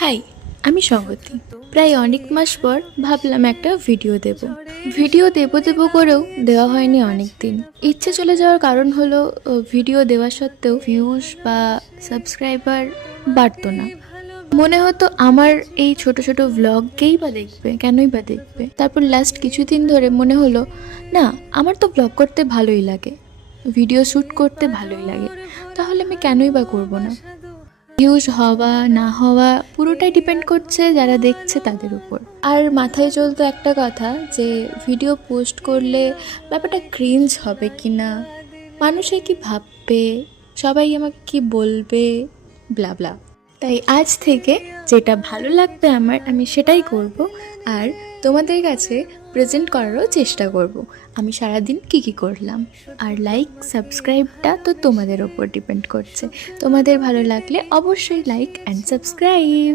High, আমি স্বাগতী। প্রায় অনেক মাস পর ভাবলাম একটা ভিডিও দেবো করেও দেওয়া হয়নি অনেক দিন। ইচ্ছে চলে যাওয়ার কারণ হলো ভিডিও দেওয়া সত্ত্বেও ভিউজ বা সাবস্ক্রাইবার বাড়তো না। মনে হতো আমার এই ছোট ছোট ভ্লগকেই বা দেখবে, কেনই বা দেখবে। তারপর লাস্ট কিছুদিন ধরে মনে হলো না, আমার তো ভ্লগ করতে ভালোই লাগে, ভিডিও শ্যুট করতে ভালোই লাগে, তাহলে আমি কেনই বা করবো না। ভিউজ হওয়া না হওয়া পুরোটাই ডিপেন্ড করছে যারা দেখছে তাদের উপর। আর মাথায় চলতো একটা কথা যে ভিডিও পোস্ট করলে ব্যাপারটা ক্রিঞ্জ হবে কি না, মানুষে কি ভাববে, সবাই আমাকে কি বলবে, ব্লা ব্লা। তাই আজ থেকে যেটা ভালো লাগবে আমার, আমি সেটাই করব। আর তোমাদের কাছে প্রেজেন্ট করারও চেষ্টা করব আমি সারাদিন কি করলাম। আর লাইক সাবস্ক্রাইবটা তো তোমাদের ওপর ডিপেন্ড করছে। তোমাদের ভালো লাগলে অবশ্যই লাইক অ্যান্ড সাবস্ক্রাইব।